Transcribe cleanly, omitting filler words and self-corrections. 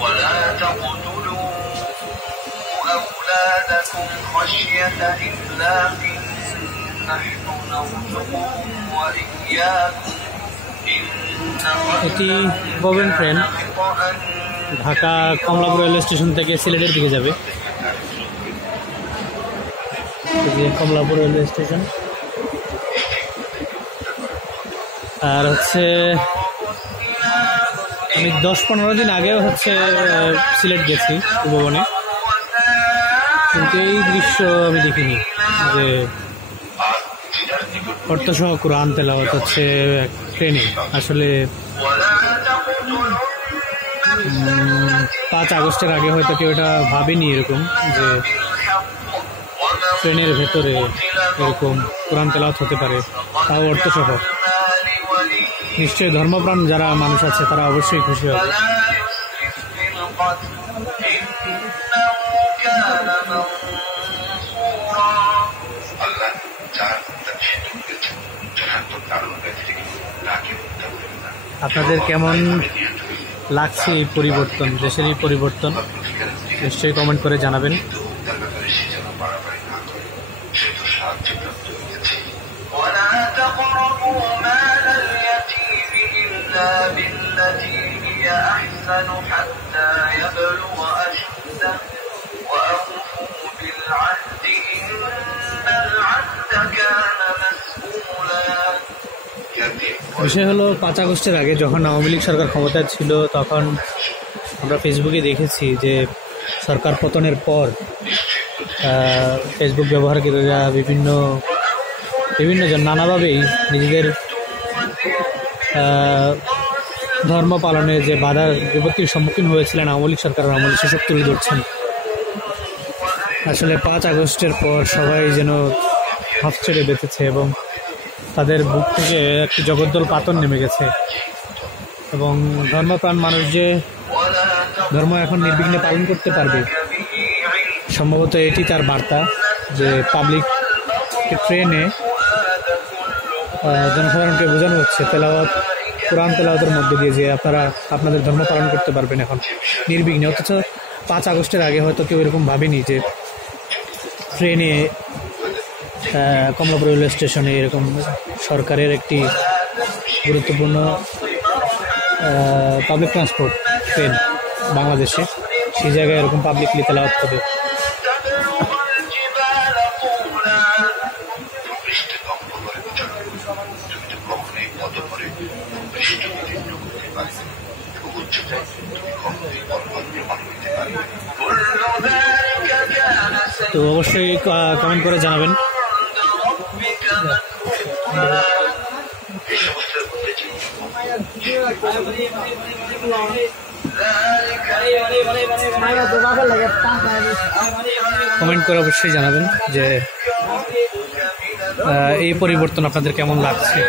ولا تقتلوا أولادكم خشية إملاق نحن نرزقهم وإياكم এটি Gobinda train Dhaka Kamalapur railway station থেকে সিলেটের দিকে যাবে। Kamalapur railway station. আর হচ্ছে আমি 10-15 দিন আগেও হচ্ছে সিলেট গেছি উপবনে, কিন্তু এই দৃশ্য আমি দেখিনি যে অর্থসহ কোরআন তেলাওয়াত হচ্ছে ট্রেনে। আসলে 5 আগস্টের আগে হয়তো কেউ এটা ভাবেনি এরকম যে ট্রেনের ভেতরে এরকম কোরআন তেলাওয়াত হতে পারে, তাও অর্থসহ। নিশ্চয়ই ধর্মপ্রাণ যারা মানুষ আছে তারা অবশ্যই খুশি হবে। আপনাদের কেমন লাগছে এই পরিবর্তন, দেশের এই পরিবর্তন? নিশ্চয়ই কমেন্ট করে জানাবেন। বিষয় হলো 5 আগস্টের আগে যখন আওয়ামী লীগ সরকার ক্ষমতায় ছিল, তখন আমরা ফেসবুকে দেখেছি যে সরকার পতনের পর ফেসবুক ব্যবহারকারীরা বিভিন্ন জন নানাভাবেই নিজেদের ধর্ম পালনে যে বাধার বিপত্তির সম্মুখীন হয়েছিলেন আওয়ামী লীগ সরকারের আমলে, সেসব তুলে ধরছেন। আসলে 5 আগস্টের পর সবাই যেন হাফ ছেড়ে বেঁচেছে এবং তাদের বুক থেকে একটি জগদ্দল পাথর নেমে গেছে। এবং ধর্মপ্রাণ মানুষ যে ধর্ম এখন নির্বিঘ্নে পালন করতে পারবে, সম্ভবত এটি তার বার্তা যে পাবলিক ট্রেনে জনসাধারণকে বোঝানো হচ্ছে কোরআন তেলাওয়াতের মধ্যে দিয়ে যে আপনারা আপনাদের ধর্ম পালন করতে পারবেন এখন নির্বিঘ্নে। অথচ 5 আগস্টের আগে হয়তো কেউ এরকম ভাবেনি যে ট্রেনে কমলাপুর রেলওয়ে স্টেশনে এরকম সরকারের একটি গুরুত্বপূর্ণ পাবলিক ট্রান্সপোর্ট ট্রেন বাংলাদেশে, সেই জায়গায় এরকম পাবলিকলি তেলাওয়াত হবে। তো অবশ্যই কমেন্ট করে জানাবেন। কমেন্ট করে অবশ্যই জানাবেন যে এই পরিবর্তন আপনাদের কেমন লাগছে।